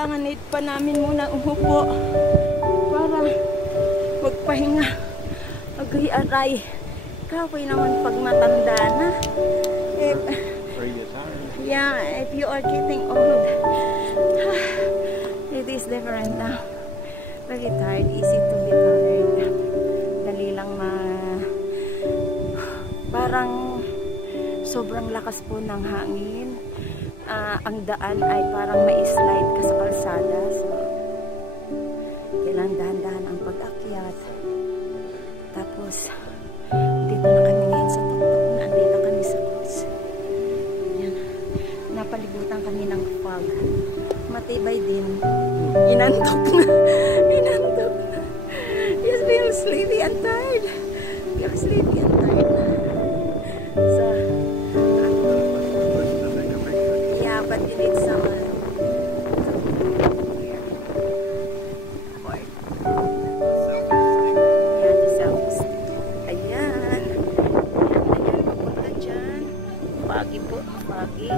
kailangan need pa namin muna umupo para magpahinga. Agay-aray. Kaway naman pag matanda na. If you are getting old, it is different now. Very tired, easy to be tired. Dali lang parang sobrang lakas po ng hangin. Ang daan ay parang may slide ka sa kalsada. So, kailangan dahan-dahan ang pag-akyat. Tapos, dito na kami ngayon sa tuktok. Nandito kami sa cross. Yan. Napalibutan kami ng fog. Matibay din. Inantok na. Inantok na. You feel sleepy and tired. Feel sleepy and tired na. So, yeah, but you need some pagi po, pagi.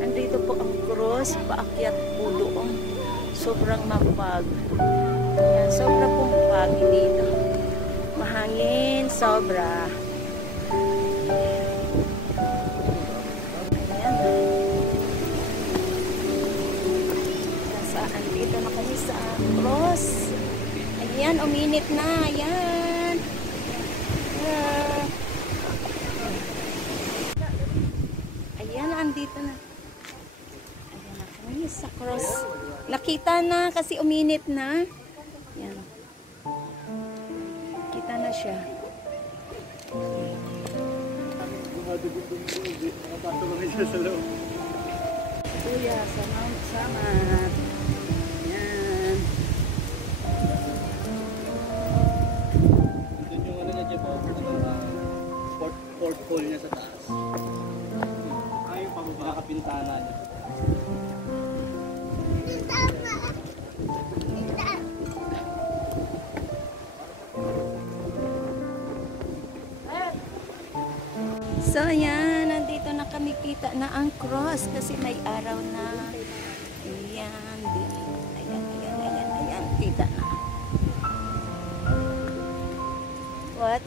Andito po ang cross, paakyat po doon. Sobrang mapag. Yan, sobra pong pagi dito. Mahangin, sobra. Ayan. Andito na kami sa cross. Ayan, uminit na. Ayan. Ayan, andito na. Ayan na kami sa cross. Nakita na kasi uminit na. Ayan. Kita na siya. Kuya, sa Mount Samat. Ayan. Portfolio niya sa taas. Ay, yung pababa kapintana niya. So, ayan. Nandito na kami, kita na ang cross kasi may araw na. Ayan. Ayan, ayan, ayan, ayan. Kita na. What?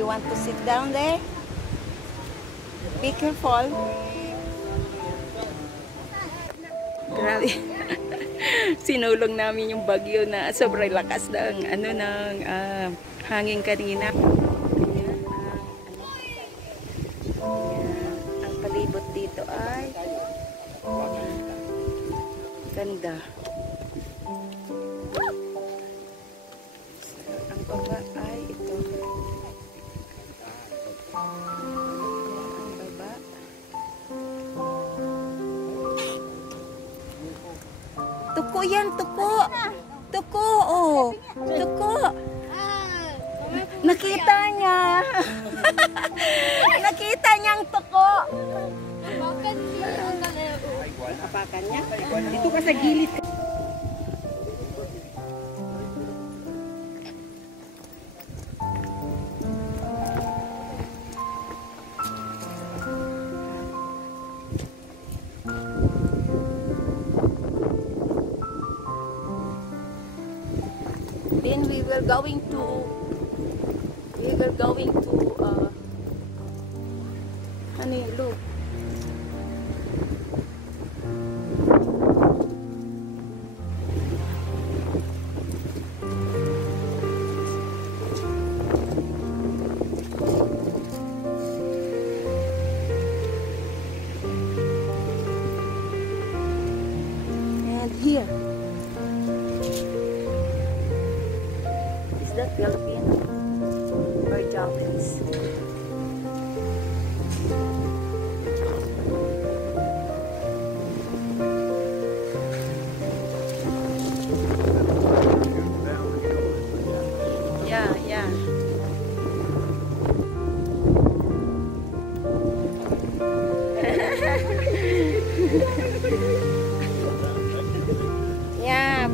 You want to sit down there? Be careful. Grabe. Sinulong namin yung bagyo na sobrang lakas ng hangin kanina. Ayan, ang palibot dito ay ganda. Ang baba ay ito. Tuko yan, tuko. Tuko, oh. Tuko. Nakita niya. Nakita niyang tuko. Apakan niya. Dito ka sa gilid. Then we were going to look. And here. Is that Philippine or Japanese? Yeah, yeah. Yeah.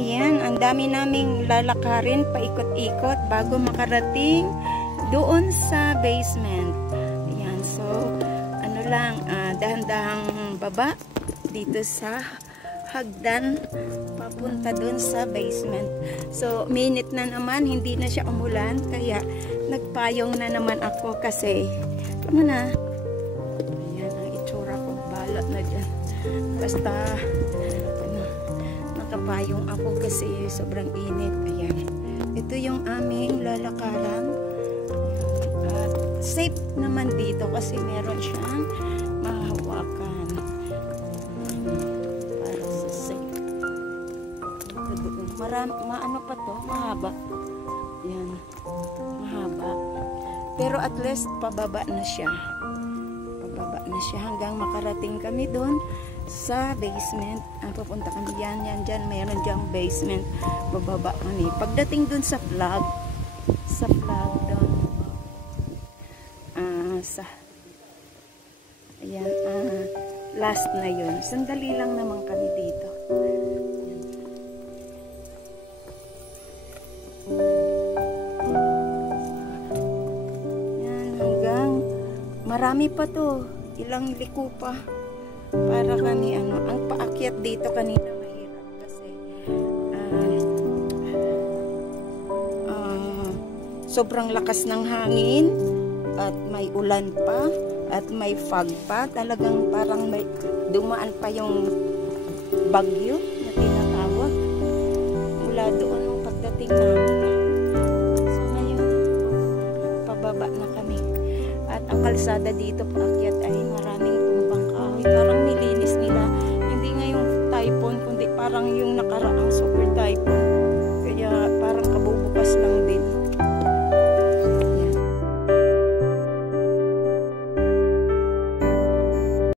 Ayan, ang dami naming lalakarin, paikot-ikot bago makarating doon sa basement. Ayan, so ano lang, dahan-dahang baba dito sa hagdan papunta doon sa basement. So, minute na naman, hindi na siya umulan, kaya nagpayong na naman ako kasi, tama na. Ayan, ang itsura ko, balot na dyan. Basta, nakapayong ako kasi sobrang init. Ayan. Ito yung aming lalakaran. At safe naman dito kasi meron siyang mahawakan. Para sa safe. Ito doon. Maano pa to? Mahaba. Ayan. Mahaba. Pero at least pababa na siya. Pababa na siya hanggang makarating kami doon sa basement. Pupunta kami yan dyan. Mayroon dyang basement. Bababa kami. Pagdating dun sa flag doon. Ayan, last na yun. Sandali lang naman kami dito. Ayan, hanggang marami pa to. Ilang liko pa. Para kami ang paakyat dito kanina mahirap kasi sobrang lakas ng hangin at may ulan pa at may fog pa. Talagang parang may dumaan pa yung bagyo na tinatawag mula doon nung pagdating namin. So ngayon pababa na kami at ang kalsada dito paakyat ay maraming tumbang kahoy. Parang nilinis nila, hindi nga yung typhoon kundi parang yung nakaraan